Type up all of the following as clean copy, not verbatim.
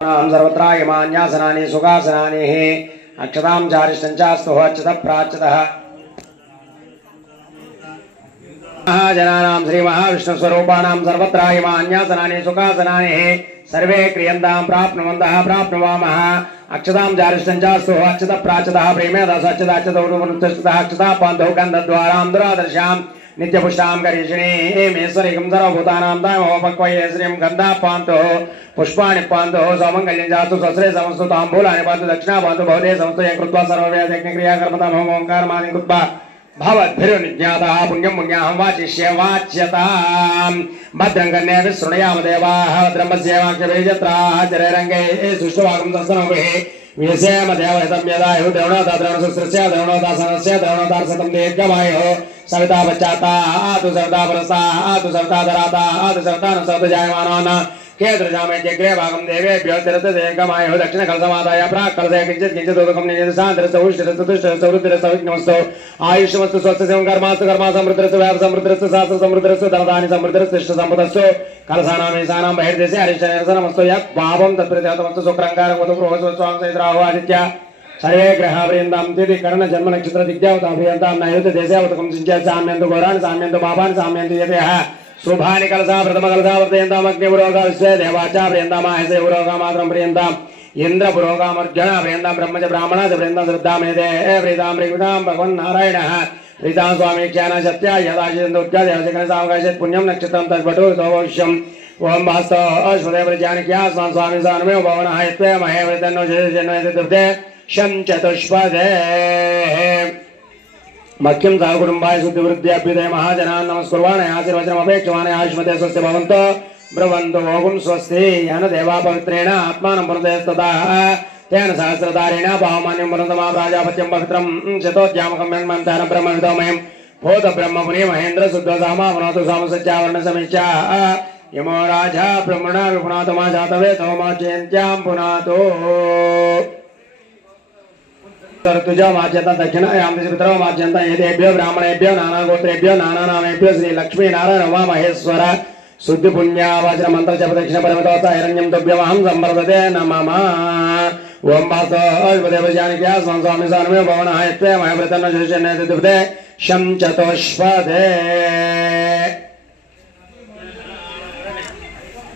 सर्वत्र यमान्यासनानि सुखासनानि अक्षतां चारिष्टञ्चास्तु अच्युतः प्राच्युतः महाजनानां श्री महाविष्णुस्वरूपाणां सर्वत्र यमान्यासनानि सुखासनानि सर्वे क्रियन्तां प्राप्नुवन्तः प्राप्नुवामः अक्षतां चारिष्टञ्चास्तु अच्युतः प्राच्युतः प्रेमेदस अच्युताच्युतः अक्षता पान्धौ गन्धद्वारां दुरादर्शां नित्यपुष्टां करीषिणीमेश्वरीं सर्वभूतानां दामोपक्वये श्रीं गन्धा पान्तु पुष्पाणि पान्तु सौमङ्गल्यं जातु स्वस्रे समस्तु ताम्बूलानि पान्तु दक्षिणा पान्तु भवते समस्तयं कृत्वा सर्ववेदयज्ञक्रिया कर्मतां होमोङ्कारमानि कृत्वा भवद्भिर्निज्ञातः पुण्यं पुण्याहं वाचिष्ये वाच्यतां भद्रं कन्ये विशृणुयाम देवाः भद्रं पश्येमाख्यभिर्यत्राः चरैरङ्गे सुष्ठुवागं दर्शनोभिः विषेम देवहितं यदायुः द्रवणोता द्रवणसुस्रस्य द्रवणोतासनस्य द्रवणोतार्शतं दीर्घमायुः सविता पश्चाता आतु सविता परस्ता आतु सविता धराता आतु सविता न सविता जायमानो केतुर्जामे जग्रे भागं देवेभ्यो तिरतदेकमायुः दक्षिणकलसमादाय प्राक्कलसे किञ्चित् किञ्चित् उदकं निजसान्द्रस्य उष्टिरस्तुष्टिरस्य वृद्धिरस्य विघ्नमस्तु आयुष्यमस्तु स्वस्य कर्मास्तु कर्मा समृद्धिरस्तु व्याप समृद्धिरस्तु शास्त्र समृद्धिरस्तु धनदानि समृद्धिरस्तु इष्ट सम्पदस्तु कलसानां ईशानां बहिर्देशे हरिश्चर्यनमस्तु यत् पापं तत्प्रतिहतमस्तु शुक्राङ्गारवतु प्रोहस्वस्वां सैद्राहो आदित्य सर्वे ग्रहावृन्दां तिथि कर्ण जन्म नक्षत्र दिग्देवताभ्रियन्तां नैऋत्य देशेवतकं सिञ्चय साम्यन्तु घोराणि साम्यन्तु पापानि साम्यन्तु यतयः शुभानि कलसा प्रथम कलसा वर्तयन्ताम् अग्निपुरोगा विश्वे देवाचा प्रियन्तां माहेशे पुरोगा मात्रं प्रियन्ताम् इन्द्र पुरोगाम् अर्जुन प्रियन्तां ब्रह्मच ब्राह्मणाच प्रियन्तां श्रद्धामेते प्रीतां प्रीतां भगवन् नारायणः प्रीतां स्वामी ख्याना सत्या यदाचिदुद्गा देवशकनसावकाशेत् पुण्यं नक्षत्रं तद्वटु भविष्यम् ओम वास्तो अश्वदेव जानक्यास्मान् स्वामी सानमेव भवनः यत्वे महे वृतन्नो जन्मयते शं चतुष्पदे मह्यं सह कुटुम्बाय शुद्धिवृद्ध्यभ्युदय महाजनान् नमस्कुर्वाणे आशीर्वचनमपेक्षमाणे आयुष्मते स्वस्ति भवन्तो ब्रुवन्तु ओगुं स्वस्ति येन देवा पवित्रेण आत्मानं पुनर्दयस्तदा तेन सहस्रधारेण पावमान्यं पुनर्दमा प्राजापत्यं पवित्रं शतोद्यामकं यन्मन्तान ब्रह्मविदोमयं भूतब्रह्ममुनि महेन्द्र शुद्धसामा पुनोतु सामसत्यावरणसमीक्षा यमो राजा ब्रह्मणा विपुनातमा जातवे तोमा जयन्त्यां पुनातो तुझा माच्यता दक्षिणायां दिशपितरो माच्यन्ता एतेभ्यो ब्राह्मणेभ्यो नानागोत्रेभ्यो नानानामेभ्यो श्री लक्ष्मी नारायण उमा महेश्वर शुद्धि पुण्या वज्र मंत्र जप दक्षिण परमतोता हिरण्यं तुभ्यमहं संवर्धते नमः ओम वासो अल्पदेव जानक्या स्वामी सानमे भवनः यत्वे महव्रतन्न जुषन्ने दुभते शं चतुष्पदे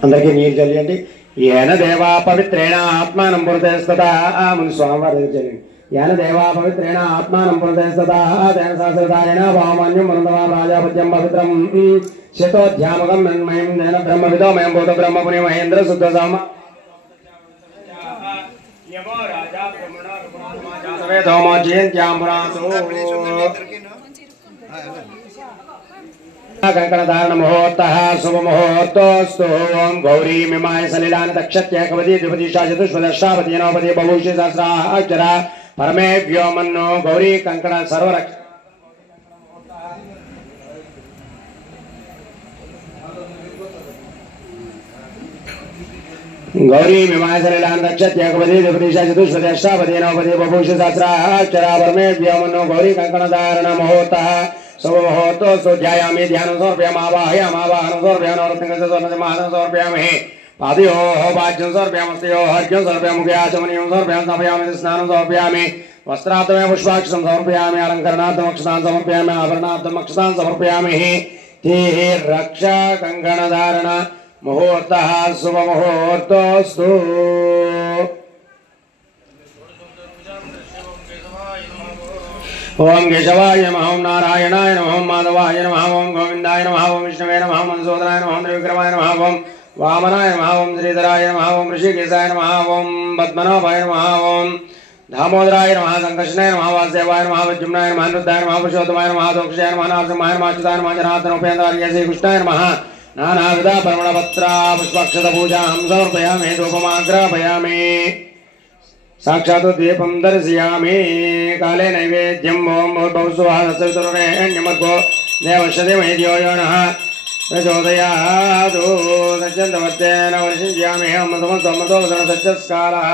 अंदरिकी नीरु चल्लियंడి येन देवा पवित्रेण आत्मानं पुरतेस्तदा मुनि स्वामिवारि चल्लियंడి यान देवा पवित्रेण आत्मानं पुनर्दयस्तदा तेन सहस्रधारेण वामान्यं वरुणवा प्राजापत्यं पवित्रं शतोध्यामकं मन्मयं तेन ब्रह्मविदोमयं भूतब्रह्मपुनि महेन्द्र शुद्धसाम यमो राजा ब्रह्मणा जातवे धौमो जयन्त्यां पुरासो कंकणधारण मुहूर्तः शुभ मुहूर्तोस्तु ओम गौरी मिमाय सलिलान दक्षत्य कवदी द्विपदीशा चतुष्पदशापति नवपति बहुषि सहस्राक्षरा परमे व्योमन्नो गौरी कंकण सर्वरक्ष गौरी मिमाय सलिलान दक्षत्य कवदी द्विपदीशा चतुष्पदशापति नवपति बहुषि सहस्राक्षरा परमे व्योमन्नो गौरी कंकण धारण मुहूर्तः शुभमुहूर्तोस्तु ध्यायामि ध्यानं समर्पयामि आवाहयामि आवाहनं समर्पयामि नवरत्नस्य स्वर्णजमानं समर्पयामि पादयोः वाच्यं समर्पयामि हस्तयोः अर्घ्यं समर्पयामि मुखे आचमनीयं समर्पयामि स्थापयामि स्नानं समर्पयामि वस्त्रार्थमेव पुष्पाक्षतं समर्पयामि अलङ्करणार्थम् अक्षतान् समर्पयामि आभरणार्थम् अक्षतान् समर्पयामि तेः रक्षा कङ्कणधारण मुहूर्तः शुभमुहूर्तोस्तु ओम केशवाय नमः ओम नारायणाय नमः ओम माधवाय नमः ओम गोविंदाय नमः ओम विष्णवे नमः ओम मधुसूदनाय नमः ओम त्रिविक्रमाय नमः ओम वामनाय नमः ओम श्रीधराय नमः ओम ऋषिकेशाय नमः ओम पद्मनाभाय नमः ओम दामोदराय नमः संकर्षणाय नमः वासुदेवाय नमः विद्युम्नाय नमः अनिरुद्धाय नमः पुरुषोत्तमाय नमः दोक्षाय नमः नारसिंहाय नमः अच्युताय नमः जनार्दन उपेन्द्राय श्रीकृष्णाय नमः नानाविध परिमलपत्रा पुष्पाक्षतपूजां समर्पयामि धूपमाग्रापयामि साक्षात् दीपं दर्शयामि काले नैवेद्यम् ओं भूर्भुवस्सुवाहसवितुर्वरेण्यमर्गो देवश्यदेमहि धियो यो नः प्रचोदयात् सच्चन्दवर्तेन वर्षिञ्चयामि अमृतमस्तमृतोदनसच्चस्कारः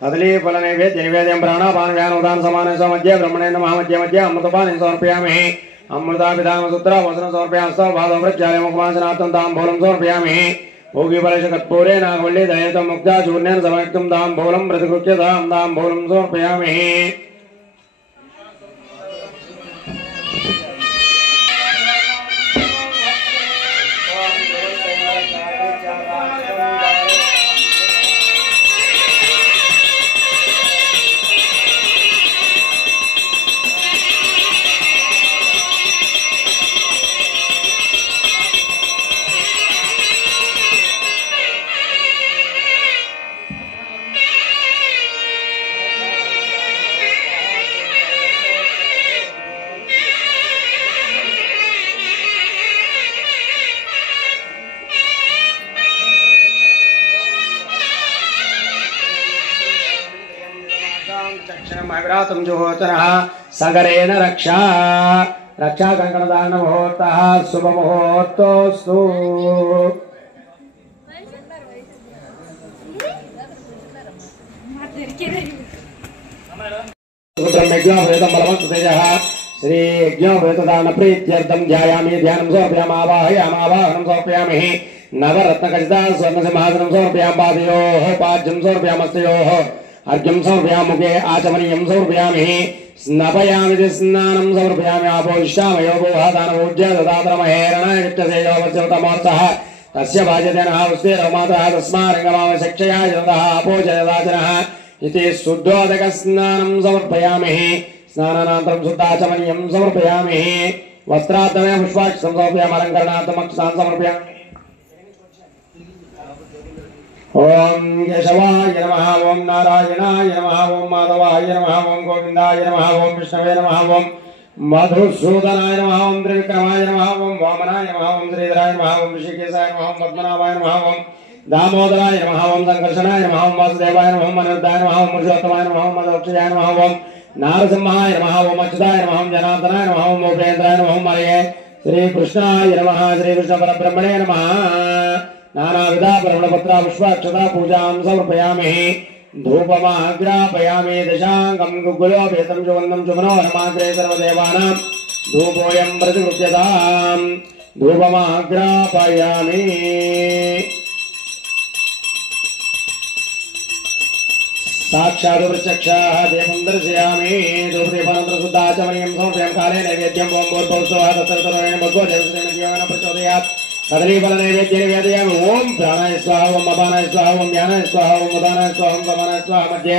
कदलीफलनैवेद्यनिवेद्यं प्राणापानव्यानोदान समाने मध्ये ब्रह्मणे नमः मध्ये मध्ये अमृतपानि समर्पयामि अमृताभिधानसूत्र वचनं समर्पयामि हस्तौ पादौ प्रक्षाल्य मुखमासनार्थं ताम्बूलं समर्पयामि भोगीफलशकर्पूरे नागवल्ली दयितं मुक्ता चूर्णेन समयुक्तं ताम्बूलं प्रतिगृह्यतां ताम्बूलं समर्पयामि। चक्षणमविरातं जुहोतरः सगरेण रक्षा रक्षा कंकणदान मुहूर्तः शुभमुहूर्तोऽस्तु। श्री यज्ञोपवेतदान प्रीत्यर्थं ध्यायामि ध्यानं समर्पयामि आवाहयामि आवाहनं समर्पयामि नवरत्नखचिता स्वर्णसिंहासनं समर्पयामि पादयोः पाद्यं समर्पयामि हस्तयोः अर्घ्यं समर्पयामि मुखे आचमनीयं समर्पयामि स्नापयामि स्नानं समर्पयामि आपोष्यामयो गोहादानपूज्य ददातरमहेरणाय नित्यसेयोपस्यतमोऽर्थः तस्य भाजतेन उस्तेरमातः तस्मारङ्गमाव शिक्षया यतः आपोजयदाचनः इति शुद्धोदकस्नानं समर्पयामि स्नानानन्तरं शुद्धाचमनीयं समर्पयामि वस्त्रार्थमेव पुष्पाक्षं समर्पयामि अलङ्करणार्थम् अक्षतान् समर्पयामि। ओम केशवाय नमः ओम नारायणाय नमः ओम माधवाय नमः ओम गोविंदाय नमः ओम विष्णवे नमः ओम मधुसूदनाय नमः ओम त्रिविक्रमाय नमः ओम वामनाय नमः ओम श्रीधराय नमः ओम ऋषिकेशाय नमः ओम पद्मनाभाय नमः ओम दामोदराय नमः ओम संकर्षणाय नमः ओम वासुदेवाय नमः ओम अनिरुद्धाय नमः ओम पुरुषोत्तमाय नमः ओम मदोक्षजाय नमः ओम नारसिंहाय नमः ओम अच्युताय नमः ओम जनार्दनाय नमः ओम उपेन्द्राय नमः ओम हरये श्रीकृष्णाय नमः श्रीकृष्ण परब्रह्मणे नमः नानाविधा परमणपत्रा पुष्पाक्षता पूजां समर्पयामि धूपमाग्रापयामि दशाङ्गं गुग्गुलोपेतं चुवन्नं चुमनोरमाग्रे सर्वदेवानां धूपोऽयं प्रतिगृह्यताम् धूपमाग्रापयामि। साक्षात् प्रत्यक्षाः देवं दर्शयामि धूपदीपानन्तरं शुद्धाचमनीयं समर्पयामि काले नैवेद्यं ओं भूर्भुवस्सुवः तत्सवितुर्वरेण्यं भर्गो देवस्य धीमहि प्रचोदयात् कदलीफल नैवेद्य निवेदयामि ओम प्राणाय स्वाहा ओम अपानाय स्वाहा ओम ज्ञानाय स्वाहा ओम उदानाय स्वाहा ओम समानाय स्वाहा मध्ये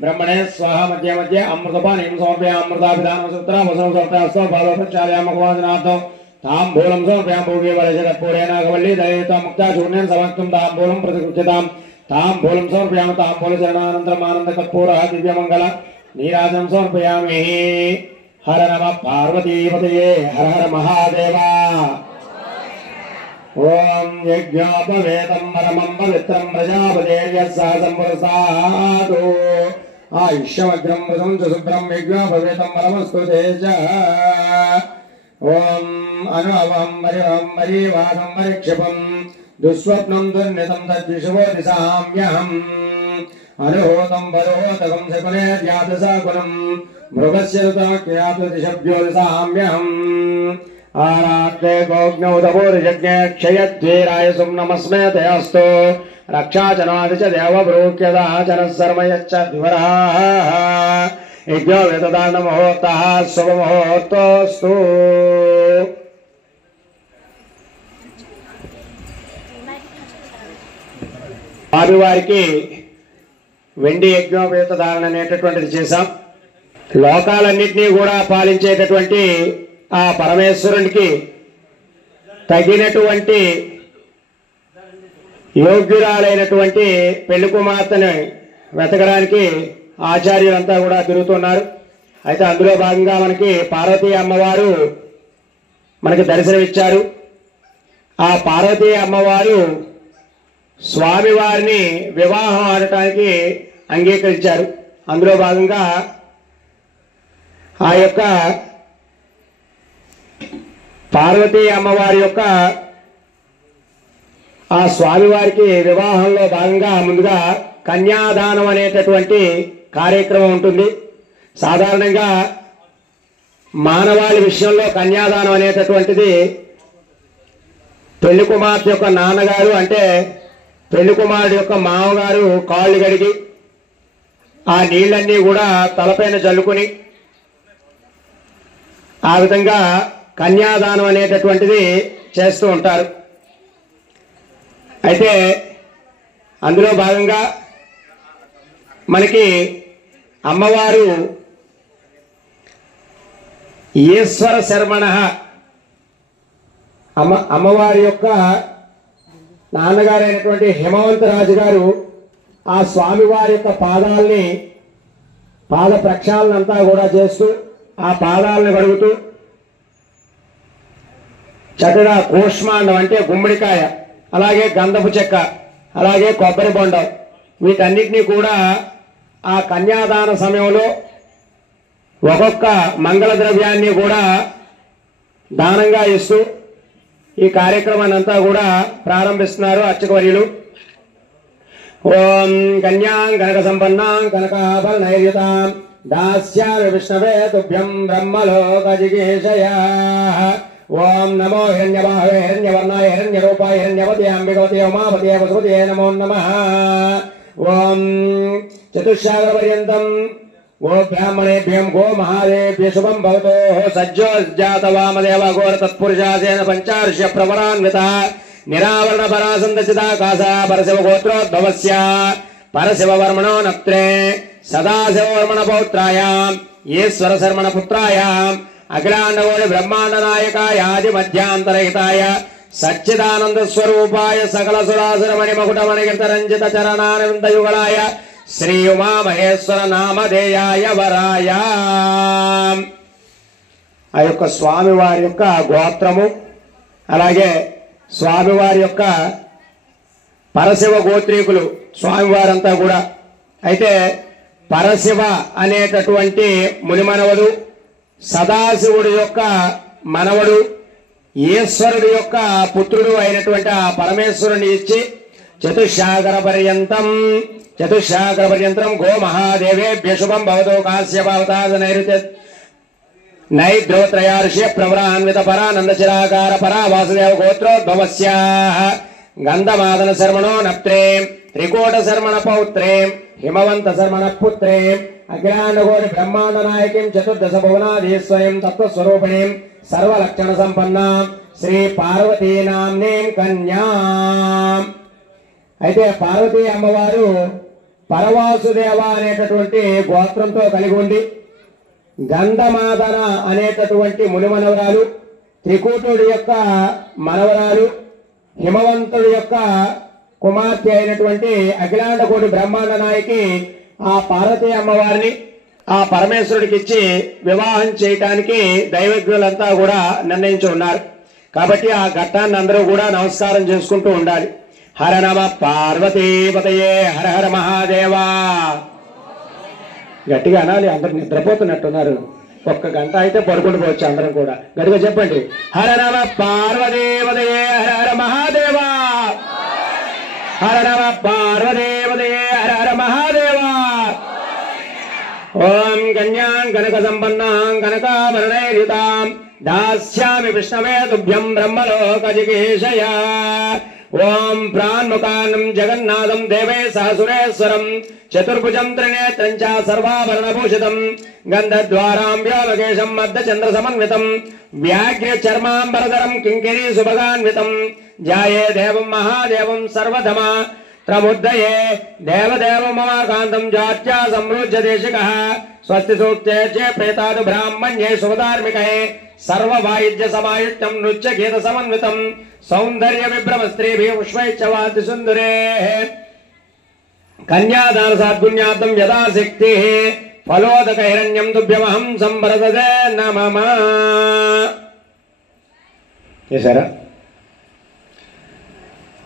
ब्रह्मणे स्वाहा मध्ये मध्ये अमृतपानीं समर्पयामि अमृताभिधानं सूत्रं वसनं समर्पयामि भावं प्रचालयामि भगवानाथं ताम्बूलं समर्पयामि भोगीफलशकर्पूरे नागवल्ली दयितं मुक्ता चूर्णेन समयुक्तं ताम्बूलं प्रतिगृह्यतां ताम्बूलं समर्पयामि ताम्बूलचरणानन्तरम् आनन्दकर्पूरः दिव्यमङ्गल नीराजनं समर्पयामि। हर नमः पार्वतीपतये हर हर महादेव। ओम यज्ञोपवेतं परमं पवित्रं प्रजापतेर्यस्सः सम्पुरसादो आयुष्यमग्रं वृतं च शुभ्रं यज्ञोपवेतं परमस्तु ते च। ओम अनुवं वरिवं वरिवादं वरिक्षिपं दुःस्वप्नं दुर्नितं तद्विषवो दिशाम्यहम् अनुहोतं परोहोतकं सकुलेर्यातसाकुलं मृगस्य ऋतमख्यातु दिशभ्यो दिशाम्यहम् आरात्ते गोग्नौदपूर्यज्ञे क्षयद्वीराय सुम्नमस्मे ते अस्तु रक्षाचनादि च देवभ्रूक्यदाचनः सर्व यच्च द्विवराः यज्ञोपवेतदानमुहूर्तः शुभमुहूर्तोऽस्तु। స్వామివారికి వెండి యజ్ఞోపవేతదారణ అనేటటువంటిది చేశాం. లోకాలన్నింటినీ కూడా పాలించేటటువంటి ఆ పరమేశ్వరునికి తగినటువంటి యోగ్యురాలైనటువంటి పెళ్లి కుమార్తెని వెతకడానికి ఆచార్యులంతా కూడా తిరుగుతున్నారు. అయితే అందులో భాగంగా మనకి పార్వతీ అమ్మవారు మనకి దర్శనమిచ్చారు. ఆ పార్వతీ అమ్మవారు స్వామివారిని వివాహం ఆడటానికి అంగీకరించారు. అందులో భాగంగా ఆ యొక్క పార్వతీ అమ్మవారి యొక్క ఆ స్వామివారికి వివాహంలో భాగంగా ముందుగా కన్యాదానం అనేటటువంటి కార్యక్రమం ఉంటుంది. సాధారణంగా మానవాళి విషయంలో కన్యాదానం అనేటటువంటిది పెళ్లి కుమార్తె యొక్క నాన్నగారు అంటే పెళ్లి కుమారుడు యొక్క మామగారు కాళ్ళు కడిగి ఆ నీళ్ళన్నీ కూడా తలపైన చల్లుకుని ఆ విధంగా కన్యాదానం అనేటటువంటిది చేస్తూ ఉంటారు. అయితే అందులో భాగంగా మనకి అమ్మవారు ఈశ్వర శర్మణ అమ్మవారి యొక్క నాన్నగారైనటువంటి హిమవంతరాజు గారు ఆ స్వామివారి యొక్క పాదాలని పాద ప్రక్షాళనంతా కూడా చేస్తూ ఆ పాదాలను కడుగుతూ చక్కగా కూష్మాండం అంటే గుమ్మడికాయ, అలాగే గంధపు చెక్క, అలాగే కొబ్బరి బొండం వీటన్నిటినీ కూడా ఆ కన్యాదాన సమయంలో ఒక్కొక్క మంగళ ద్రవ్యాన్ని కూడా దానంగా ఇస్తూ ఈ కార్యక్రమాన్ని అంతా కూడా ప్రారంభిస్తున్నారు అర్చకవర్యులు. ఓం కన్యాం కనక సంపన్నాం కనకాభర నైర్యతాం దాస్యామి విష్ణవే తుభ్యం బ్రహ్మలోక జిగేషయా. ఓం నమో హిరణ్యవాహవే హిరణ్యవర్ణాయ హిరణ్యరూపాయ హిరణ్యవతే అంబికవతే ఉమాపతే వసుపతే నమో నమః. ఓం చతుష్శాగర పర్యంతం గో బ్రాహ్మణేభ్యం గో మహాదేవ్య శుభం భవతో సజ్జోజాత వామదేవ ఘోర తత్పురుషాసేన పంచార్ష్య ప్రవరాన్విత నిరావరణ పరాసందచిదాకాశ పరశివ గోత్రోద్భవస్య పరశివ వర్మణో నత్రే సదాశివ వర్మణ పౌత్రాయాం ఈశ్వర శర్మణ పుత్రాయాం అఖిలాండకోటి బ్రహ్మాండ నాయకాయ ఆది మధ్యాంతరహితాయ సచ్చిదానంద స్వరూపాయ సకల సురాసురమణి మకుట మణికృత రంజిత చరణానంద యుగళాయ శ్రీ ఉమామహేశ్వర నామధేయాయ వరాయ. ఆ యొక్క స్వామివారి యొక్క గోత్రము, అలాగే స్వామివారి యొక్క పరశివ గోత్రీకులు స్వామివారంతా కూడా. అయితే పరశివ అనేటటువంటి మునిమనవడు, సదాశివుడి యొక్క మనవడు, ఈశ్వరుడి యొక్క పుత్రుడు అయినటువంటి ఆ పరమేశ్వరుని ఇచ్చి చతుశాగర పర్యంతం గో మహాదేవేభ్య శుభం భవతో కాశ్యపావతాద నైద్రోత్రయార్ష్య ప్రవరాన్విత పరానంద చిరాకార పరా వాసుదేవ గోత్రోద్భవస్య గంధమాదన శర్మణో నప్త్రే త్రికోట శర్మణ పౌత్రే హిమవంత శర్మణ పుత్రే అఖిలాండకోటి బ్రహ్మాండ నాయకీం చతుర్దశ భువనాధీశ్వరీం తత్వస్వరూపిణీం సర్వలక్షణ సంపన్న శ్రీ పార్వతీ నామ్నీం కన్యాం. అయితే పార్వతీ అమ్మవారు పరవాసుదేవ అనేటటువంటి గోత్రంతో కలిగి ఉండి గంధమాదన అనేటటువంటి మునిమనవరాలు, త్రికూటుడి యొక్క మనవరాలు, హిమవంతుడి యొక్క కుమార్తె అయినటువంటి అఖిలాండకోటి బ్రహ్మాండ నాయకి ఆ పార్వతీ అమ్మవారిని ఆ పరమేశ్వరుడికి ఇచ్చి వివాహం చేయటానికి దైవజ్ఞులంతా కూడా నిర్ణయించి ఉన్నారు. కాబట్టి ఆ ఘట్టాన్ని అందరూ కూడా నమస్కారం చేసుకుంటూ ఉండాలి. హర నమ పార్వతీపతయే హర హర మహాదేవా. గట్టిగా అనాలి, అందరు నిద్రపోతున్నట్టున్నారు. ఒక్క గంట అయితే పడుకుంటూ పోవచ్చు అందరం కూడా. గట్టిగా చెప్పండి, హర నమ పార్వతీపతయే హర హర మహాదేవా. హర నమ పార్వతీపతయే హర హర మహాదేవా. ఓం కన్యాం కనక సంపన్నాం కనకాభరణైర్యుతాం దాస్యామి విష్ణవే తుభ్యం బ్రహ్మలోక జిగేషయా. ఓం ప్రాన్ముఖానం జగన్నాథం దేవే సహసురేశ్వరం చతుర్భుజం త్రినేత్రం చ సర్వాభరణభూషితం గంధద్వారాం వ్యోమకేశం మద్దచంద్ర సమన్వితం వ్యాఘ్ర చర్మాంబరధరం కింకిరీ సుభగాన్వితం ధ్యాయే దేవం మహాదేవం సర్వధమా త్రముద్దయే దేవదేవమమాకాంతం జాత్యా సంరుజ్య దేశికః స్వస్తి సూక్తే ప్రేతాదు బ్రాహ్మణ్యే శుభధార్మికే సర్వవాయిద్య సమాయుక్తం నృత్య గీత సమన్వితం సౌందర్య విభ్రమ స్త్రీభిః పుష్పైశ్చవాతి సుందరే కన్యాదాన సాద్గుణ్యార్థం యథాశక్తి ఫలోదక హిరణ్యం తుభ్యమహం సంభరదే నమః. చేశారా?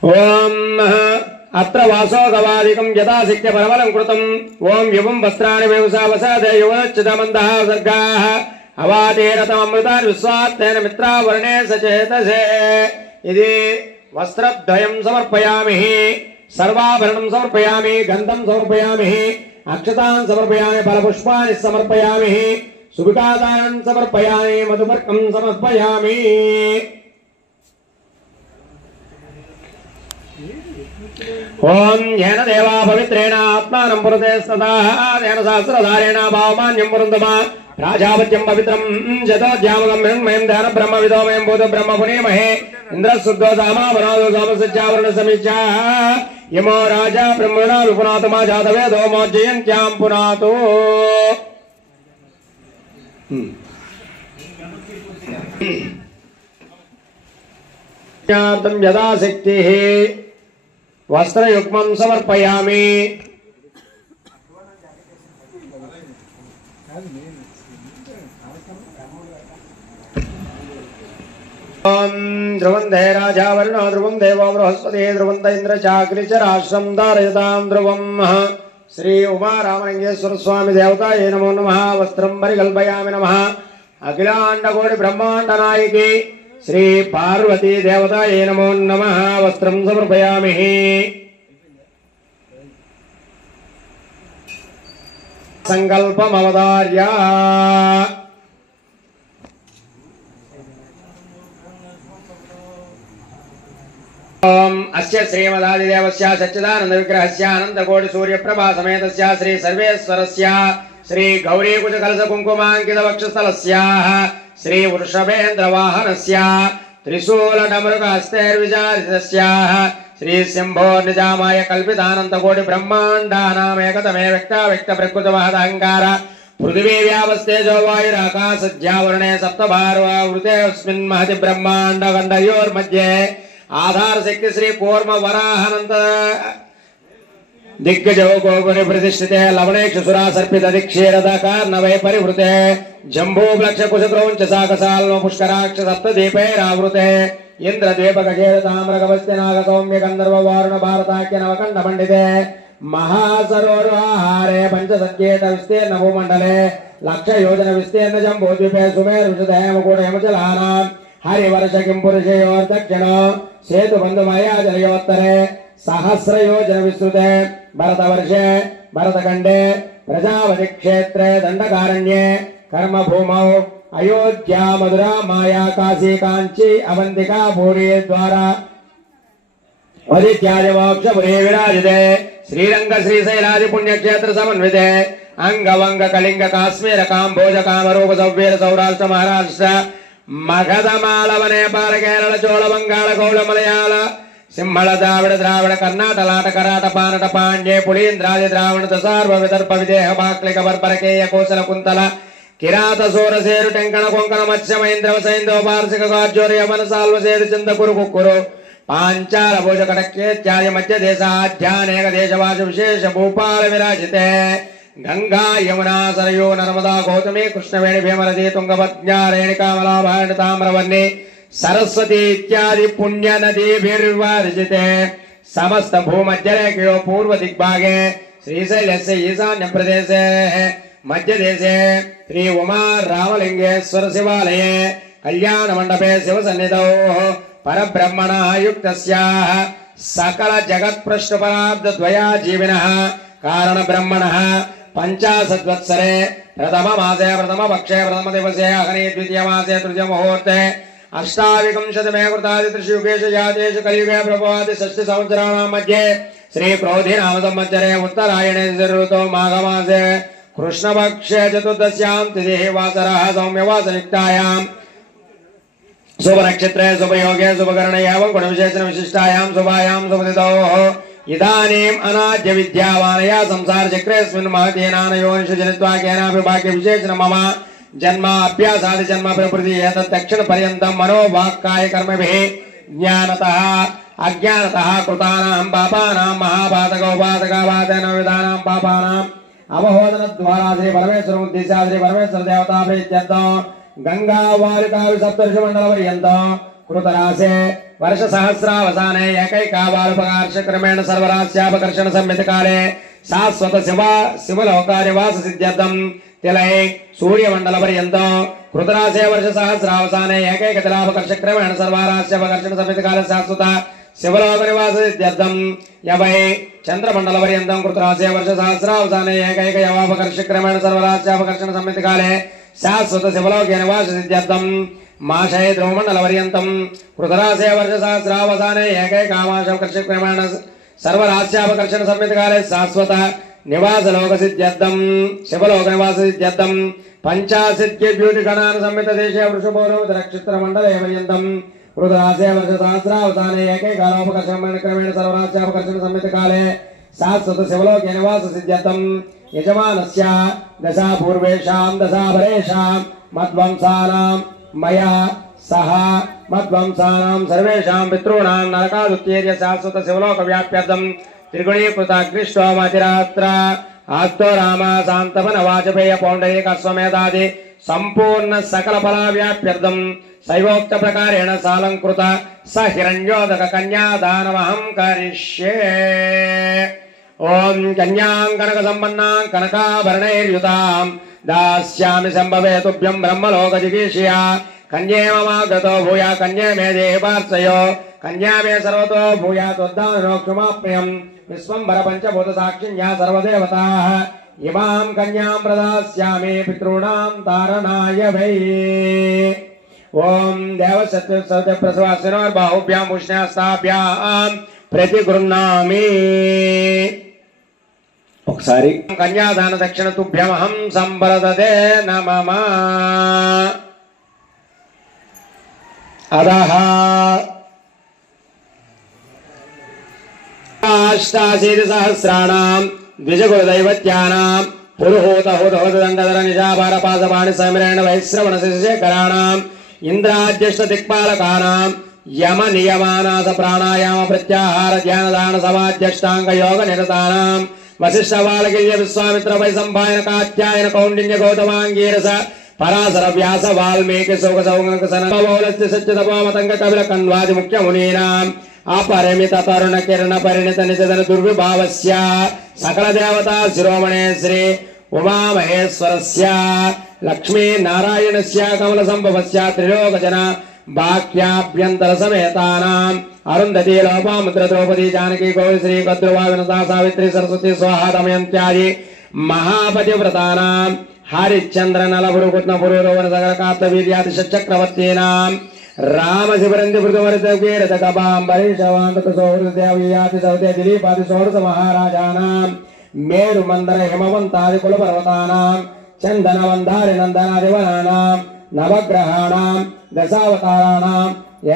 ఓం అత్ర వాసోగవాదికం యథాశక్త్య పరబలం కృతం. ఓం యువం వస్త్రాణి వ్యవసావసాదే యువనచ్చితమందః సర్గాః అవాతేరతమృతాన్ విశ్వాత్తేన మిత్రావరణే సచేతసే. ఇది వస్త్రద్వయం సమర్పయామి, సర్వాభరణం సమర్పయామి, గంధం సమర్పయామి, అక్షతాన్ సమర్పయామి, ఫలపుష్పాన్ని సమర్పయామి, సుభికాదానం సమర్పయామి, మధుపర్కం సమర్పయామి. ओम येन देवा पवित्रेण आत्मानं पुरुते स्तदाः तेन सहस्रधारेण भावमान्यं पुरुन्दमा राजावत्यं पवित्रं जतोद्यामकं मृण्मयं ध्यान ब्रह्म विदोमयं भूत ब्रह्म पुनीमहे इन्द्रस्सुद्धो सामा वनादो सामसज्जावरण समीक्षा यमो राजा ब्रह्मणा विपुनातमा जातवेदो मोज्जयन्त्यां पुनातो यदा शक्तिः वस्त्रयुग्मं समर्पयामि ध्रुवं राजा वरुणो ध्रुवं देवो बृहस्पति ध्रुवं इंद्र चाक्री च राष्ट्रं धारयतां ध्रुवं श्री उमा रामलिंगेश्वर स्वामी देवताये नमो नमः वस्त्रं परिकल्पयामि नमः अखिलांडकोटि ब्रह्मांड नायकी श्री पार्वती देवताये नमो नमः वस्त्रं समर्पयामि संकल्पमवदार्य ओम अस्य श्रीमदादिदेवस्य सच्चिदानंद विग्रहस्य अनंतकोटि सूर्यप्रभा समेतस्य श्री सर्वेश्वरस्य श्री गौरी कुज कलश कुंकुमांकित वक्षस्थलस्य श्री वृषभेन्द्र वाहनस्य त्रिशूल डमरुक हस्तैर्विचारितस्य श्री सिंहो निजामाय कल्पितानंतकोटि ब्रह्मांडानां एकतमे व्यक्त प्रकृत महदहंकार पृथिवी व्यावस्तेजो वायुराकाशज्यावरणे सप्तभार्वावृते अस्मिन् महति ब्रह्मांड गण्डयोर्मध्ये आधार शक्ति श्री कूर्म वराहनंत दिग्गजो गोपुरी प्रतिष्ठिते लवणेक्षुसुरा सर्पित दिक्षीरदकार्णवै परिवृते जम्बूलक्ष कुशक्रौंच साकसाल्म पुष्कराक्ष सप्तदीपैरावृते इंद्रद्वीप गजेर ताम्रगवस्ति नाग सौम्य गंधर्व वारुण भारताख्य नवकंड पंडिते महासरोवराहारे पंचसद्येत विस्तीर्ण भूमंडले लक्ष योजन विस्तीर्ण जम्बूद्वीपे सुमेर विशुद्ध हेमकूट हेमजलानां हरिवर्ष किं पुरुषयोर् दक्षिण सेतु बंधुमया जलयोत्तरे सहस्र योजन विस्तृते भरतवर्षे भरतखंडे प्रजापति क्षेत्रे दंडकारण्ये कर्म भूमौ अयोध्या मधुरा माया काशी कांची अवंतिका भूरी द्वारा आदित्यादि मोक्षपुरी विराजिते श्रीरंग श्रीशैलादि पुण्यक्षेत्र समन्विते अंगवंग कलिंग काश्मीर काम्भोज कामरूप सौवीर सौराष्ट्र महाराष्ट्र मगधमालव नेपाल केरल चोल बंगाल गौड़ मलयाल सिंहल द्राविड़ द्राविड़ कर्नाट लाट कराट पानट पांड्ये पुलीन्द्रादि द्रावण सार्व विदर्भ विदेह बाक्लिक बर्बरकेय कौशल कुंतल किरात सूरसेरु टेंकण कोंकण मत्स्य महेंद्र सैंधव वार्षिक गाज्योर यमन साल्व सेरु चंद कुरु कुक्कुरु पांचाल भोज कटक्येत्यादि मध्य देशाध्यानेक देशवास विशेष भूपाल विराजिते गंगा यमुना सरयू नर्मदा गौतमी कृष्णवेणी भीमनदी तुंगभद्रा रेणुका मलाभारणी ताम्रवर्णी सरस्वती इत्यादि पुण्य नदीभिर्विराजिते समस्त भूमध्यरेखयो पूर्व दिग्भागे श्रीशैलस्य ईशान्य प्रदेशे मध्य देशे श्री उमा रामलिंगेश्वर शिवालये कल्याण मंडपे शिव सन्निधौ परब्रह्मणः युक्तस्याः सकल जगत् पृष्ठपराब्ध द्वया जीविनः कारण ब्रह्मणः पंचाशद्वत्सरे प्रथम मासे प्रथम पक्षे प्रथम दिवसे अग्नि द्वितीय मासे तृतीय मुहूर्ते अष्टाविंशतिमे कृतादित्रियुगेषु जातेषु कलियुगे प्रभवादि षष्टि संवत्सराणां मध्ये श्री क्रोधी नाम संवत्सरे उत्तरायणे ऋतौ माघमासे कृष्णपक्षे चतुर्दश्यां तिथिः वासरः सौम्यवासयुक्तायां शुभ नक्षत्रे शुभ योगे शुभ कर्णे एवं गुण विशेषण विशिष्टायां शुभायां शुभतिथौ इदानीम् अनाद्य विद्यावानया संसार चक्रेऽस्मिन् महतीनानयोनिषु जनित्वा केनापि भाग्य विशेषण मम जन्माभ्यासादि जन्म प्रवृत्ति एतत् दक्षिण पर्यन्तं मनोवाक्काय कर्मभिः ज्ञानतः अज्ञानतः कृतानां पापानां महापातकोपातकापातेन विधानां पापानां अवहोदन द्वारा श्री परमेश्वर उद्देश्य श्री परमेश्वर देवता प्रीत्यर्थं गंगा वारिका सप्तर्षि मंडल पर्यन्तं कृतरासे वर्ष सहस्रावसाने एकैकावारुपकार्ष क्रमेण सर्वरास्यापकर्षण संहित काले शाश्वत शिवलोकानिवास सिद्ध्यर्थं तिलय सूर्यमंडल पर्यन्तं कृतरासे वर्ष सहस्रावसाने एकैकतिलापकर्ष क्रमेण सर्वरास्यापकर्षण संहित काले शाश्वत शिवलोकनिवास सिद्ध्यर्थं यवै चंद्रमंडल पर्यन्तं कृतरासे वर्ष सहस्रावसाने एकैकयवापकर्ष क्रमेण सर्वरास्यापकर्षण संहित काले शाश्वत शिवलोके निवास सिद्ध्यर्थं माशे ध्रुवमंडल पर्यन्तं कृतरासे वर्ष सहस्रावसाने एकैकामाशपकर्ष क्रमेण सर्वरास्यापकर्षण संहित काले शाश्वत निवास लोक सिद्ध्यर्थम शिवलोक निवास सिद्ध्यर्थम पंचाशद्युतिगणान संहित देशे वृषभोरव नक्षत्र मंडले पर्यन्तम रुद्रासे वर्ष सहस्रावसाने एके कालोपकर्षण क्रमेण सर्वरास्यापकर्षण संहित काले शाश्वत शिवलोक निवास सिद्ध्यर्थम यजमानस्य दशा पूर्वेषां दशा परेषां मद्वंसानां मया सह मद्वंसानां सर्वेषां पितॄणां नरकादुत्तीर्य शाश्वत शिवलोक व्याप्यर्थं त्रिगुणीकृताग्निष्टोमतिरात्र आस्तो राम शान्तवन वाजपेय पौण्डरीक अश्वमेधादि संपूर्ण सकल फला व्याप्यर्थं शैवोक्त प्रकारेण सालंकृत स हिरण्योदक कन्यादानमहं करिष्ये। ओम कन्यां कनक संपन्नां कनकाभरणैर्युतां दास्यामि संभवे तुभ्यं ब्रह्मलोक जिगीषया कन्ये ममागतो भूया कन्ये मे देहि पार्श्वयो कन्या मे सर्वतो भूया त्वद्दानोक्षमाप्यं विश्वम्भर पंचभूत साक्षिण्या सर्वदेवताः इमां कन्यां प्रदास्यामि पितॄणां तारणाय वै। ओम देवसत्य प्रसवासिनोर्बाहुभ्यां उष्णहस्ताभ्यां प्रतिगृह्णामि। ఒకసారి కన్యాదాన దక్షిణ తుభ్యమహం సంప్రదతే నమః అదః అష్టాశీతి సహస్రాణాం ద్విజగురుదైవత్యానాం పురుహూత హూతహూత దండధర నిజాభార పాశపాణి సమరేణ వైశ్రవణ శిశేఖరాణాం ఇంద్రాద్యష్ట దిక్పాలకానాం यम नियमानास प्राणायाम प्रत्याहार ध्यान दान समाध्यष्टांग योग निरतानां वशिष्ठ वालकिल्य विश्वामित्र वैशंपायन कात्यायन कौंडिन्य गौतमांगीरस पराशर व्यास वाल्मीकि शोक सौगणक सनबोलस्य सच्चिदपामतंग कपिल कण्वादि मुख्य मुनीनां अपरिमित तरुण किरण परिणित निजधन दुर्विभावस्य सकल देवता शिरोमणे श्री उमा महेश्वरस्य लक्ष्मी नारायणस्य कमल संभवस्य त्रिलोकजन बाक्याभ्यंतर समेतानां अरुंधति लोपामुद्रा द्रौपदी जानकी गौरी श्री कद्रुवा विनता सावित्री सरस्वती स्वाहा दमयंत्यादि महापतिव्रतानां हरिश्चंद्र नलभुरुकुट्न पुरूरवन सगर कार्तवीर्यादि षट्चक्रवर्तीनां राम शिवरंदि पृथुमरितकीरत कपाम्बरीशवान्तक सौहृदयादि सौदे दिलीपादि षोडश महाराजानां मेरु मंदर हिमवंतादि कुलपर्वतानां चंदनवंधारि नंदनादिवनानां नवग्रहाणां दशावताराणां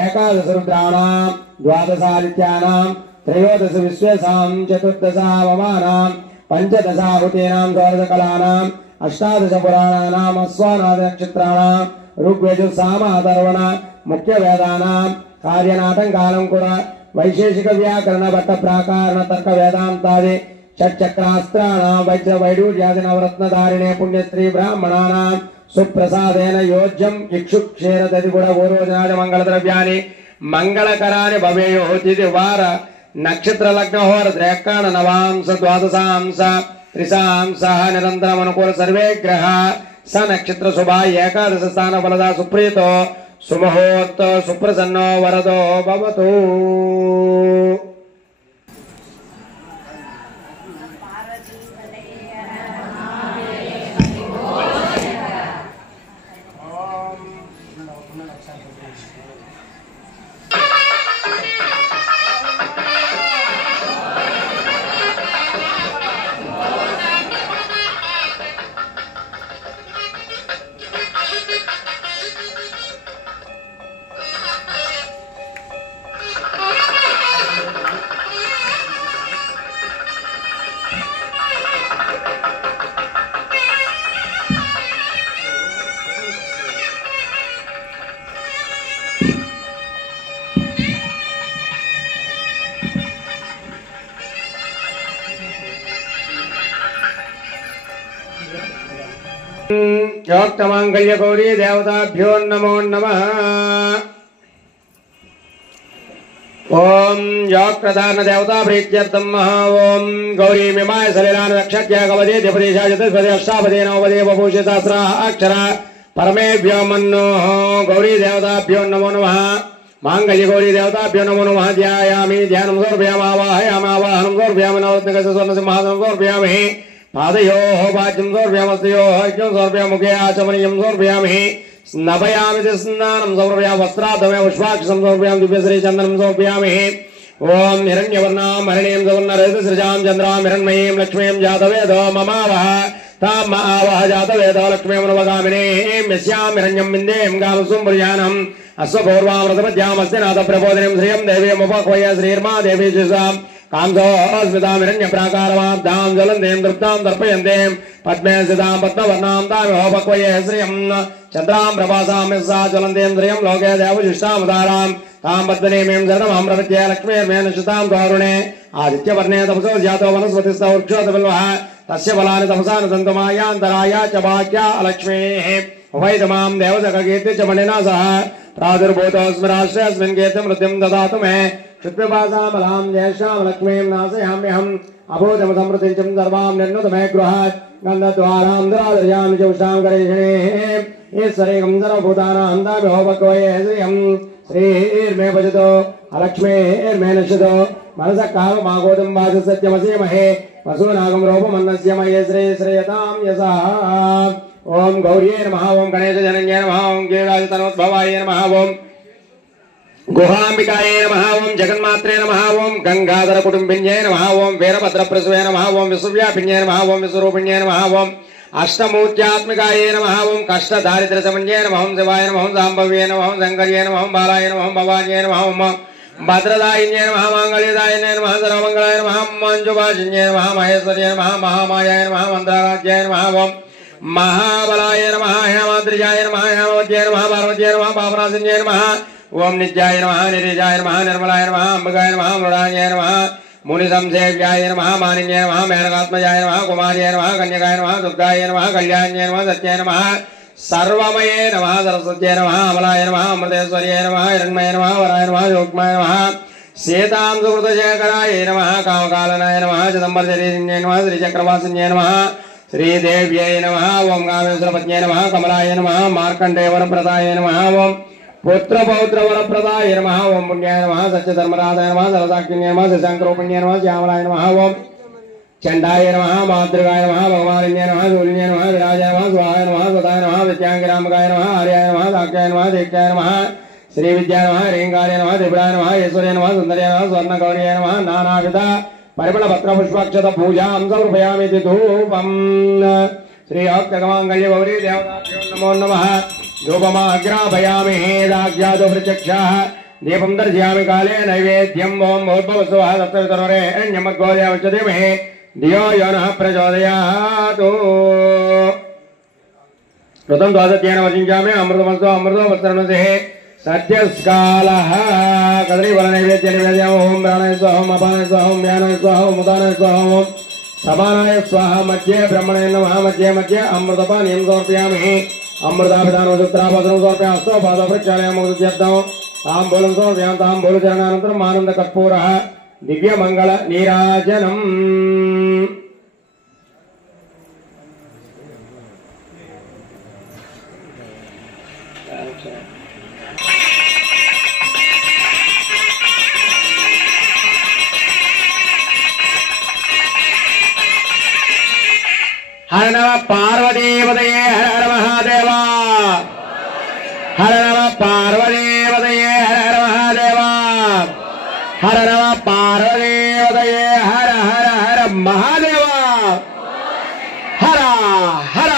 एकादश रुद्राणां द्वादशादित्यानां त्रयोदश विश्वेशां चतुर्दशावमानां पंचदशाहुतीनां षोडशकलानां अष्टादश पुराणानां अश्वानादि नक्षत्राणां ऋग्यजुस्साम अथर्वण मुख्य वेदानां कार्यनाटंकालं कुड वैशेषिक व्याकरण भट्ट प्राकारण तर्क वेदांतादि षट्चक्रास्त्राणां वैद्य वैडूर्यादि नवरत्नधारिणे पुण्यस्त्री ब्राह्मणानां सुप्रसादेन योज्यं इक्षुक्षेर दधिगुण गोरोजनाद मंगल द्रव्यानि मंगलकरानि भवेयुः तिथिवार नक्षत्र लग्न होर द्रेकाण नवांश द्वादशांश त्रिशांश निरंतरम अनुकूल सर्वे ग्रह स नक्षत्र शुभा एकादश स्थान फलदा सुप्रीतो सुमुहूर्त सुप्रसन्नो वरदो भवतु। योक्तमांगल्य गौरी देवताभ्यो नमो नमः। ओम योक्तदान देवता प्रीत्यर्थम ओम गौरी मिमाय सलिलान रक्षक्य गवदे देवदेशा चतुष्पदे अष्टापदे नवपदे बभूषे सहस्रा अक्षर परमेभ्यो मन्नो गौरी देवताभ्यो नमो नमः। मांगल्य गौरी देवताभ्यो नमो नमः। ध्यायामि ध्यानं समर्पयामि आवाहयामि आवाहनं समर्पयामि नवरत्नकस्य स्वर्णसिंहासनं समर्पयामि पादयोः वाच्यं समर्पयामि हस्तयोः यज्ञं समर्पयामि मुखे आचमनीयं समर्पयामि स्नापयामि स्नानं समर्पयामि वस्त्राधमे पुष्पाक्षं समर्पयामि दिव्यश्री चन्दनं समर्पयामि ओम हिरण्यवर्णां हरिणीं सुवर्णरजतसृजां चन्द्रां हिरण्मयीं लक्ष्मीं जातवेदो ममावह ताम् आवह जातवेदो लक्ष्मीमनुपगामिनीं यस्यां हिरण्यं विन्दें गामसुं पुरुषाणम् अश्वपूर्वामृतमध्यामस्ति नाथप्रबोधिनीं श्रियं देवीमुपह्वय श्रीर्मा देवी जुषां कांसोऽस्मितां हिरण्यप्राकारमाब्धां ज्वलन्तीं तृप्तां तर्पयन्तीं पद्मे स्थितां पद्मवर्णां तामिहोपह्वये श्रियं चन्द्रां प्रभासां यस्सा ज्वलन्तीं श्रियं लोके देवजुष्टामुदारां तां पद्मनीमीं शरणमहं प्रपद्ये लक्ष्मीर्मेण शुतां गौरुणे आदित्यवर्णे तपसो जातो वनस्पतिस्थो वृक्षोतबिल्वः तस्य फलानि तपसा न सन्तु मायान्तराया च वाक्या अलक्ष्मीः उभयतमां देवसखकीर्ति च मणिना सह प्रादुर्भूतोऽस्मि राष्ट्रे अस्मिन् कीर्तिं वृद्धिं ददातु मे क्षुत्पिपासामलां ज्येष्ठां लक्ष्मीं नाशयाम्यहम् अभूतमसमृतिं सर्वां निर्णुत मे गृहात् गन्धद्वारां दरादर्यामि च उष्णां करेषिणीः ईश्वरीकं सर्वभूतानां दामिहोपक्वये श्रियं श्रीर्मे भजतो अलक्ष्मीर्मे नश्यतो मनसः काममागोदं वाचसत्यमसीमहे वसूनागं रूपमन्नस्य मये श्री श्रेयतां यशः ओम गौर्ये नमः ओम गणेशजनन्ये नमः ओम गिरिराजतनोद्भवाय नमः ओम गुहाम्बिकाय नमः ओम जगन्मात्रे नमः ओम गंगाधरकुटुम्बिन्ये नमः ओम वीरभद्रप्रसवे नमः ओम विश्वव्यापिन्ये नमः ओम विश्वरूपिण्ये नमः ओम अष्टमूर्त्यात्मिकाय नमः ओम कष्टदारिद्र्यसमन्ये नमः ओम शिवाय नमः ओम साम्भव्ये नमः ओम शङ्कर्ये नमः ओम बालाय नमः ओम भवान्ये नमः ओम भद्रदायिन्ये नमः माङ्गल्यदायिन्ये नमः सर्वमङ्गलाय नमः मंजुभाषिन्ये नमः महेश्वर्ये नमः महामायाय नमः मन्त्राराज्याय नमः ओम महाबलाय नमः हेमाद्रिजाय नमः हेमवत्यै नमः पार्वत्यै नमः पापनाशिन्यै नमः ओम नित्याय नमः निरीजाय नमः निर्मलाय नमः अम्बिकाय नमः मृडान्याय नमः मुनिसंसेव्याय नमः मानिन्याय नमः मेनकात्मजाय नमः कुमार्याय नमः कन्यकाय नमः दुर्गाय नमः कल्याण्याय नमः सत्याय नमः सर्वमये नमः सरस्वत्यै नमः अमलाय नमः अमृतेश्वर्यै नमः हिरण्मये नमः वराय नमः योगमाय नमः सीतां सुकृतशेखराय नमः कामकालनाय नमः चिदम्बरशरीरिण्यै नमः श्रीचक्रवासिन्यै नमः श्रीदेव्यै नमः ओम कामेश्वरपत्न्यै नमः कमलाय नमः मार्कण्डेयवरप्रदाय नमः ओम पुत्रपौत्रवरप्रदाय नमः ओम पुण्याय नमः सत्यधर्मराजाय नमः सरसाक्षिण्यै नमः शशाङ्करूपिण्यै नमः श्यामलाय नमः ओम चण्डाय नमः मातृकाय नमः भगवानिन्यै नमः शूलिन्यै नमः विराजाय नमः स्वाहाय नमः स्वताय नमः विद्याङ्गिरामकाय नमः आर्याय नमः साक्षाय नमः दीक्षाय नमः श्रीविद्याय नमः ह्रीङ्काराय नमः त्रिपुराय नमः ईश्वर्याय नमः सुन्दर्याय नमः स्वर्णगौर्याय नमः नानाविध परिमलपत्रपुष्पाक्षत पूजां समर्पयामि धूपम् श्री अक्तगमाङ्गल्य गौरी देवताभ्यो नमो नमः धूपमाग्रापयामि हेदाज्ञातो प्रत्यक्षाः दीपं दर्शयामि काले नैवेद्यम् ओम भूर्भुवस्सुवः तत्सवितुर्वरेण्यमर्गोऽद्यावच्च धीमहि धियो यो नः प्रचोदयात् ऋतं द्वादशेन वचिञ्चामि अमृतमस्तु अमृतो वस्त्रनुसेः सत्यस्कालः कदलीफलनैवेद्य निवेदयामि ओम प्राणाय स्वाहा ओम अपानाय स्वाहा ओम व्यानाय स्वाहा ओम उदानाय स्वाहा ओम समानाय स्वाहा मध्ये ब्रह्मणे नमः मध्ये मध्ये अमृतपानीयं समर्पयामि अमृताभिधानवसूत्राभद्रं समर्पयामि हस्तपादप्रक्षालयामोदुद्यर्थं ताम्बूलं समर्पयामि ताम्बूलचरणानन्तरम् आनन्दकर्पूरः दिव्यमङ्गलनीराजनम् हर नमः पार्वतीपतये हर हर महादेव हर नमः पार्वतीपतये हर हर महादेव हर नमः पार्वतीपतये हर हर हर महादेव हर हर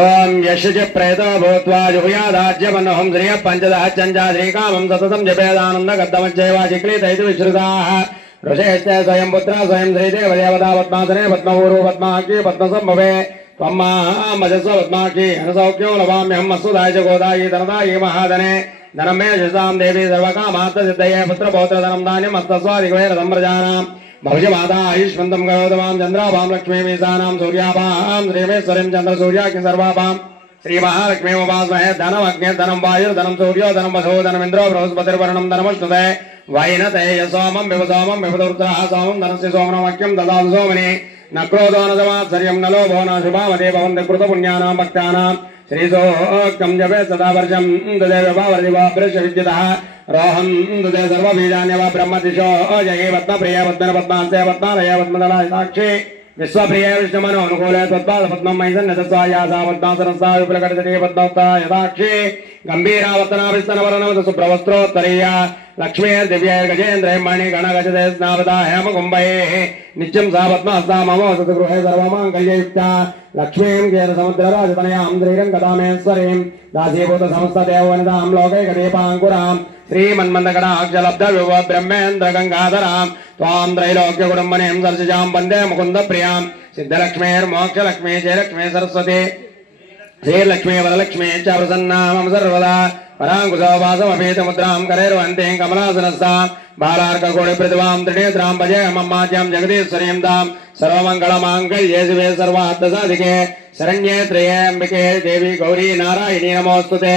ओम यशज प्रेतो भूत्वा जुहुयादाज्यमन्नहं श्रियः पंचदः चञ्चा श्रीकामं सततं जपेदानन्द गद्दमज्जैवाजिक्लीतैतु विश्रुताः ऋषयश्च स्वयं पुत्र स्वयं श्रीदेवदेवता पद्मासने पद्मपूर्व पद्माक्षी पद्मसम्भवे त्वम्मामजस्व पद्माक्षी अनुसौख्यो लवाम्यहम् अस्तुदाय च गोदायि धनदायि महाधने धनं मे यशसां देवी सर्वकामार्थसिद्धये पुत्रपौत्रधनं धान्यम् हस्तस्वादिकुबेरदं प्रजानां भविष्यमाता आयुष्मन्तं करोतु मां चन्द्राभां लक्ष्मीमीशानां सूर्याभां श्रीमेश्वरीं चन्द्रसूर्याग्नि सर्वाभां श्रीमहालक्ष्मीमुपास्महे धनमग्निर्धनं वायुर्धनं सूर्यो धनं वसो धनमिन्द्रो बृहस्पतिर्वर्णं धनमश्नुते वैनते यसोमं विवसोमं विवदुर्द्राः सोमं धनस्य सोमनमख्यं ददातु सोमने न क्रोधो न समात्सर्यं न लोभो न शुभावते भवन्ति कृतपुण्यानां भक्तानां श्रीसोक्तं जपे सदा वर्षं ददे व्यभावर्दिवाभृशविद्युतः रोहं ददे सर्वबीजान्यव ब्रह्मदिशो जये पद्मप्रिय पद्मनपद्मान्ते पद्मालय पद्मदलाय साक्षी विश्वप्रिय विष्णुमनो अनुकूले त्वत्पाद पद्मं मैसन्नतस्वायासा पद्मासनस्था विपुलकटजटे पद्मस्था यथाक्षे गम्भीरावर्तनाभिस्तनवरनवत सुप्रवस्त्रोत्तरीया लक्ष्मीर्दिव्यैर्गजेन्द्रैर्मणि गणगजते स्नापदा हेमकुम्भैः नित्यं सा पद्महस्ता मम वसतु गृहे सर्वमाङ्गल्ययुक्ता लक्ष्मीं केरसमुद्रराजतनयां श्रीरङ्गदामेश्वरीं दासीभूतसमस्तदेववनितां लोकैकदीपाङ्कुरां श्रीमन्मन्दकटाक्षलब्धविभो ब्रह्मेन्द्र गंगाधरां त्वां त्रैलोक्यकुटुम्बनीं सरसिजां वन्दे मुकुन्दप्रियां सिद्धलक्ष्मीर्मोक्षलक्ष्मी जयलक्ष्मी सरस्वती श्रीलक्ष्मी वरलक्ष्मी च प्रसन्ना मम सर्वदा पराङ्कुशो वासमभीतमुद्रां करैर्वन्तीं कमलासनस्तां बालार्ककोटिप्रतिभां त्रिनेत्रां भजे मम्माज्यां जगदीश्वरीं तां सर्वमङ्गलमाङ्गल्ये शिवे सर्वार्थसाधिके शरण्ये त्र्यम्बिके देवी गौरी नारायणी नमोस्तुते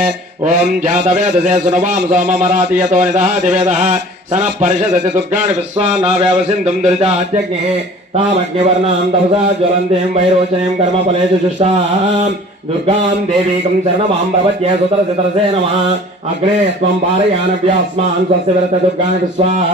ओम जातवेदसे सुनवाम सोममराति यतो निदहाति वेदः सनः परिषदति दुर्गाणि विश्वानाव्यवसिन्धुं दुरितात्यग्निः तामग्निवर्णां तपसा ज्वलन्तीं वैरोचनीं कर्मफलेषु जुष्टां दुर्गां देवीकं शरणमां प्रपद्ये सुतरसितरसे नमः अग्ने त्वं पारयानव्यास्मान् स्वस्य विरत दुर्गाणि विश्वाः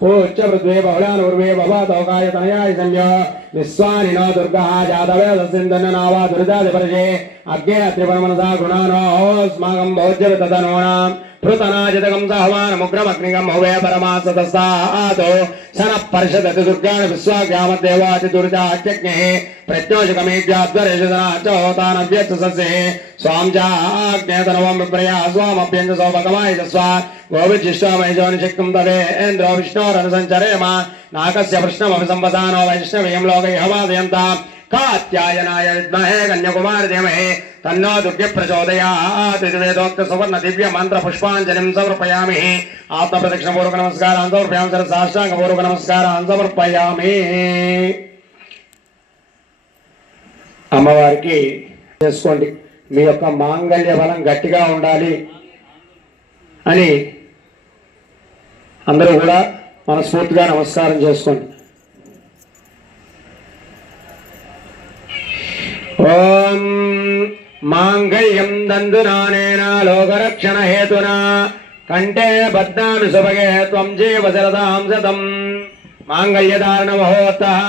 पूच्च पृथ्वी बहुलानुर्वे भवतोकाय तनयाय संयो विश्वानिनो दुर्गः जातवेदसिन्धन्यनावा दुरितादिपर्षे अग्ने त्रिपुरमनसा गुणानोऽस्माकं भोज्यविततनूनां पृतनाजितकं सहवानमुग्रमग्निकं हुवे परमासतस्तातो सनः परिषदति दुर्गाणि विश्वाग्यामद्देवातिदुरितात्यग्निः प्रत्योषकमेज्याद्वरेषुधना च होतानव्यच्चसस्ये स्वां चाग्नेतनवं विप्रया स्वामभ्यञ्जसो भगवाय तस्वा गोविजिष्टमैजोनिषक्तं तदेन्द्रो विष्णोरनुसञ्चरेम नाकस्य कृष्णमपि संवसानो वैष्णवीं लोकैः वादयन्ताम् कात्यायनाय विद्महे कन्याकुमारी धीमहि तन्नो दुर्गे प्रचोदयात् इति वेदोक्त सुवर्ण दिव्य मंत्र पुष्पांजलिं समर्पयामि आत्मप्रदक्षिण पूर्वक नमस्कारान् समर्पयामि साष्टांग पूर्वक नमस्कारान् समर्पयामि అమ్మవారికి చేసుకోండి మీ యొక్క మాంగళ్య బలం గట్టిగా ఉండాలి అని అందరూ కూడా మనస్ఫూర్తిగా నమస్కారం చేసుకోండి ओम मांगल्यं दन्दुनानेन लोकरक्षण हेतुना कंठे बध्नामि सुभगे त्वं जीव शरदां शतं मांगल्यधारण महोत्सवः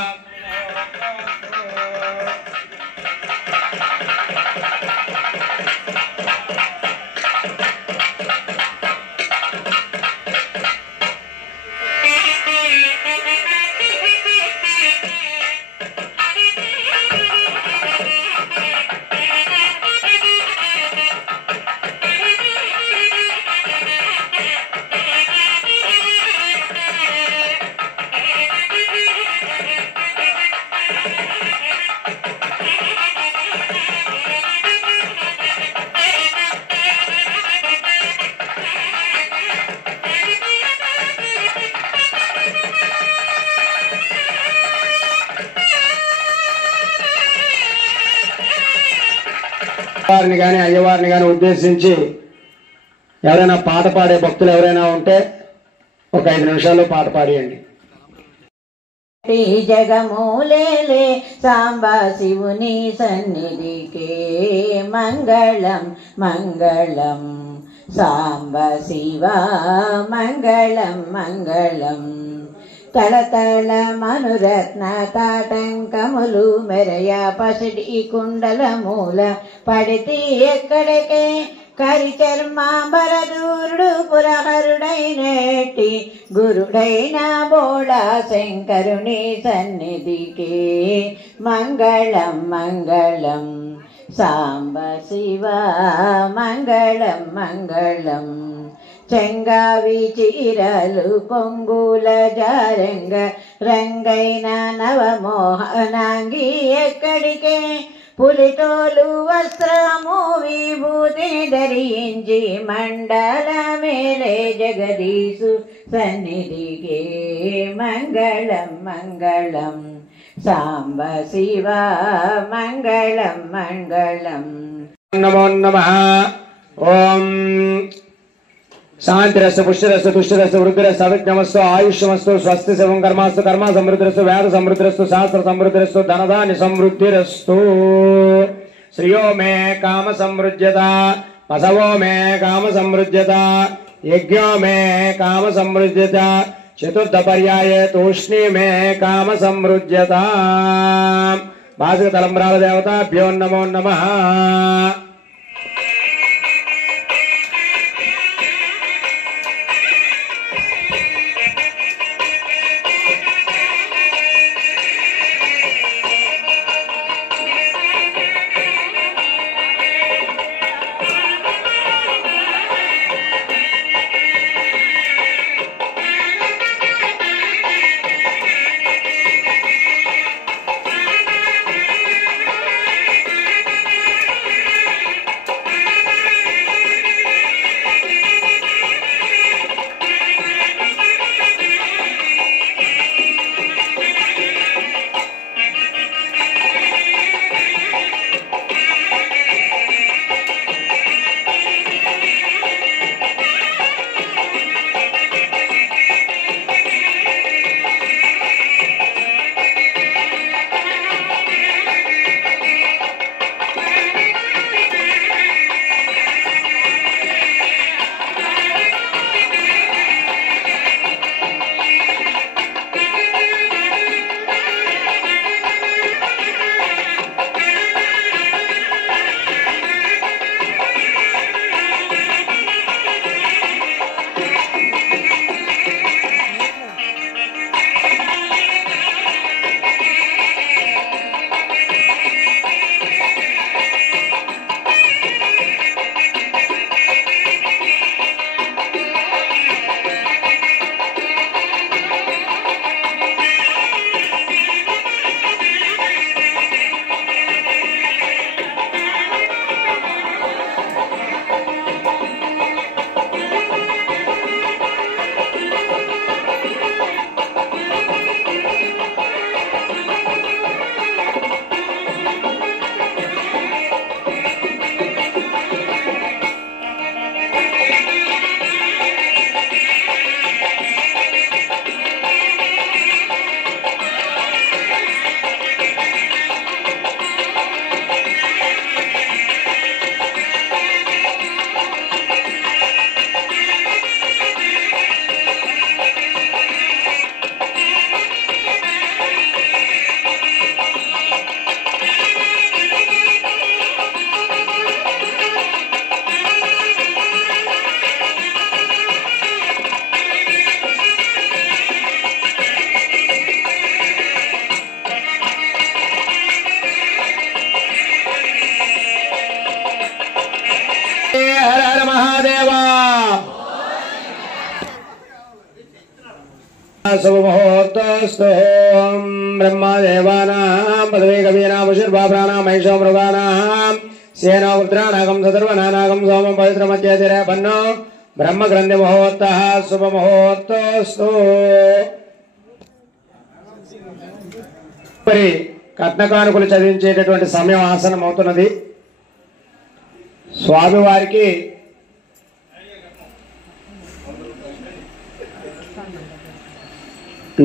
వారిని గాని అయ్యవారిని గాని ఉద్దేశించి ఎవరైనా పాట పాడే భక్తులు ఎవరైనా ఉంటే ఒక 5 నిమిషాల్లో పాట పాడియండి. జగమూలేలే సాంబా శివుని సన్నిధికే మంగళం మంగళం సాంబ శివ మంగళం మంగళం తళతళ మనురత్న తాటంకములు మెరయ పసిడి కుండల మూల పడితి ఎక్కడికే కరి చర్మాంబరదూరుడు పురహరుడైనట్టి గురుడైన బోళా శంకరుని సన్నిధికే మంగళం మంగళం సాంబ శివ మంగళం మంగళం చెంగావి చీరలు కొంగుల జారంగ రంగైన నవమోహనాంగి ఎక్కడికే పులితోలు వస్త్రము విభూతి ధరించి మండల మేలే జగదీశు సన్నిధికే మంగళం మంగళం సాంబ శివ మంగళం మంగళం. నమో నమః. ఓం शांतिरस्तु पुष्टिरस्तु तुष्टिरस्तु वृद्धिरस्तु अविघ्नमस्तु आयुष्यमस्तु स्वस्ति शिवं कर्मास्तु कर्म समृद्धिरस्तु व्याध समृद्धिरस्तु शास्त्र समृद्धिरस्तु धनधान्य समृद्धिरस्तु. श्रियो मे काम समृद्ध्यता पशवो मे काम समृद्ध्यता यज्ञो मे काम समृद्ध्यता चतुर्थ पर्याये तूष्णी मे काम समृज्यता भाषिक तलंब्राल देवताभ्यो नमो नमः। हर हर महादेवा। शुभ मुहूर्तस्तु ब्रह्मदेवानां पदवी कवीनां वशुर्भाभ्राणां महिषो मृगाणां सेनो रुद्राणागं सदर्वनानागं सोमं पवित्रमध्यतिरेपन्नो ब्रह्मग्रन्थि मुहूर्तः शुभ मुहूर्तस्तु। మరి కట్నకానుకలు చదివించేటటువంటి సమయం ఆసనం అవుతున్నది। స్వామివారికి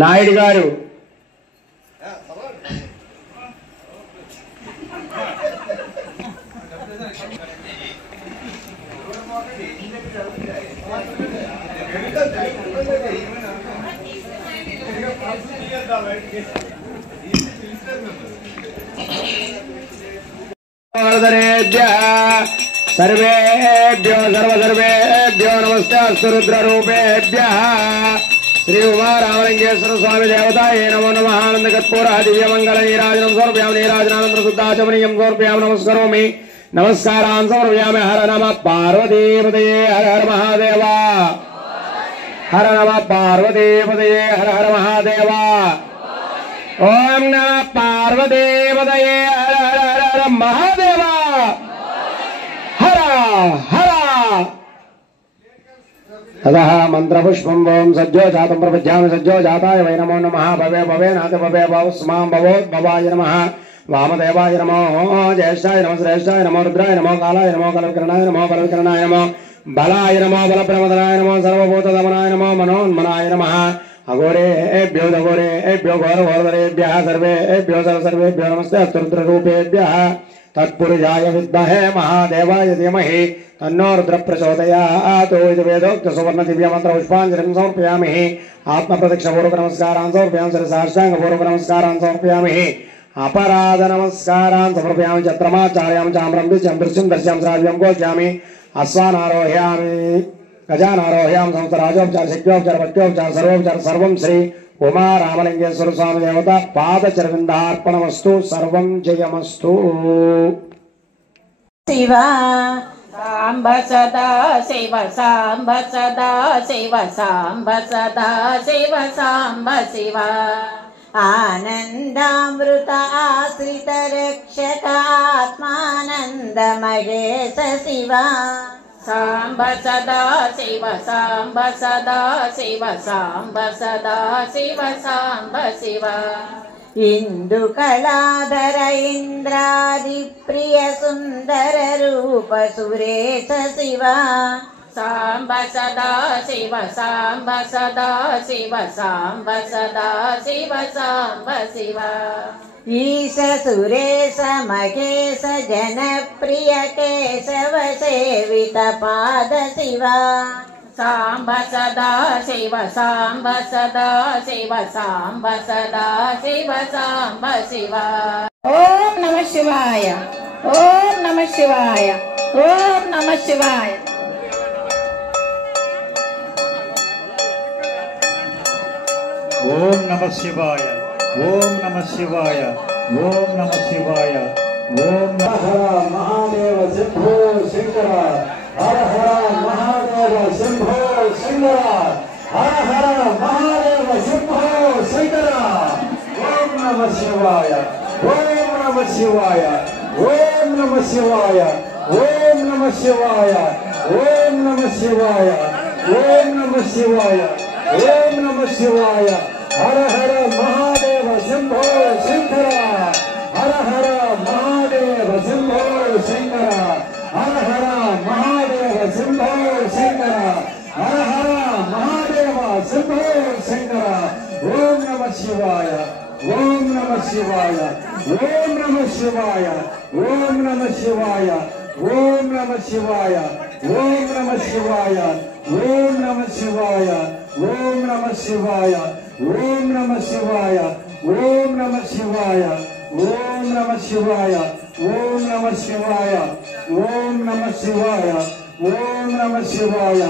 నాయుడు గారు सर्वेभ्यो सर्वसर्वेभ्यो नमस्ते रुद्ररूपेभ्यः श्री उमा रामलिंगेश्वर स्वामी देवताये नमो नमः। आनंद कर्पूर दिव्यमंगल नीराजनं समर्पयामि नीराजनानंतर शुद्धाचमनीयं समर्पयामि नमस्करोमि नमस्कारान् समर्पयामि। हर नमः पार्वतीपतये हर हर महादेवा हर नमः पार्वतीपतये हर हर महादेवा। ओम नमः पार्वतीपतये हर हर हर हर महादेवा हर हर। ततः मंत्रपुष्पं ओं सज्जो जातं प्रपद्यामि सज्जो जाताय वै नमो नमः। भवे भवे नाथ भवे भवस्मां भवोद्भवाय नमः। वामदेवाय नमो ज्येष्ठाय नमः श्रेष्ठाय नमो रुद्राय नमो कालाय नमो कलविकरणाय नमो बलविकरणाय नमो बलाय नमो बलप्रमदनाय नमो सर्वभूतदमनाय नमो मनोन्मनाय नमः। अघोरेभ्यो दघोरेभ्यो घोरघोरधरेभ्यः सर्वेभ्यो सर्वेभ्यो नमस्ते रुद्ररूपेभ्यः तत्पुरुषाय विद्महे महादेवाय धीमहि तन्नो रुद्रः प्रचोदयात्। इति वेदोक्त सुवर्ण दिव्य मंत्र पुष्पांजलिं समर्पयामि। आत्मप्रदक्षिणपूर्वक नमस्कारान् समर्पयामि। साष्टांगपूर्वक नमस्कारान् समर्पयामि। अपराध नमस्कारान् समर्पयामि। चत्रमाचार्यां चाम्रं द्विजं दृश्यं दर्श्यां श्राव्यं गोच्यामि। अश्वानारोहयामि गजानारोहयामि। संस्थराजोपचार शक्योपचार भक्त्योपचार सर्वोपचार सर्वं श्री उमा रामलिंगेश्वर स्वामी देवता पादचरविन्दार्पणमस्तु। सर्वं जयमस्तु। शिवा सांब सदा शिव सांब सदा शिव सांब सदा शिव सांब शिवा आनंदामृत आश्रित रक्षक आत्मानंद महेश शिवा सांब सदा शिव सांब सदा शिव सांब सदा शिव सांब शिवा इंदु कलाधर इंद्रादि प्रिय सुंदर रूप सुरेश शिवा सांब सदा शिव सांब सदा शिव सांब सदा शिव सांब शिवा ईश सुरेश महेश जनप्रिय केशव सेवित पाद शिवा सांब सदा शिव सांब सदा शिव सांब सदा शिव सांब शिवा ओम नमः शिवाय ओम नमः शिवाय ओम नमः शिवाय ओम नमः शिवाय ओम नमः शिवाय ओम नमः शिवाय ओम महादेव शंभो शंकर हर हर महादेव शंभो शंकर हर हर महादेव शंभो शंकर ओम नमः शिवाय ओम नमः शिवाय ओम नमः शिवाय ओम नमः शिवाय ओम नमः शिवाय ओम नमः शिवाय ओम नमः शिवाय हर हर महादेव शंभो शंकर हर हर महादेव शंभो शंकर हर हर महादेव शंभो शंकर हर हर महादेव शंभो शंकर ओम नमः शिवाय ओम नमः शिवाय ओम नमः शिवाय ओम नमः शिवाय ओम नमः शिवाय ओम नमः शिवाय ओम नमः शिवाय ओम नमः शिवाय ओम नमः शिवाय ओम नमः शिवाय ओम नमः शिवाय ओम नमः शिवाय ओम नमः शिवाय ओम नमः शिवाय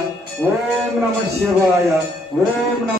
ओम नमः शिवाय ओम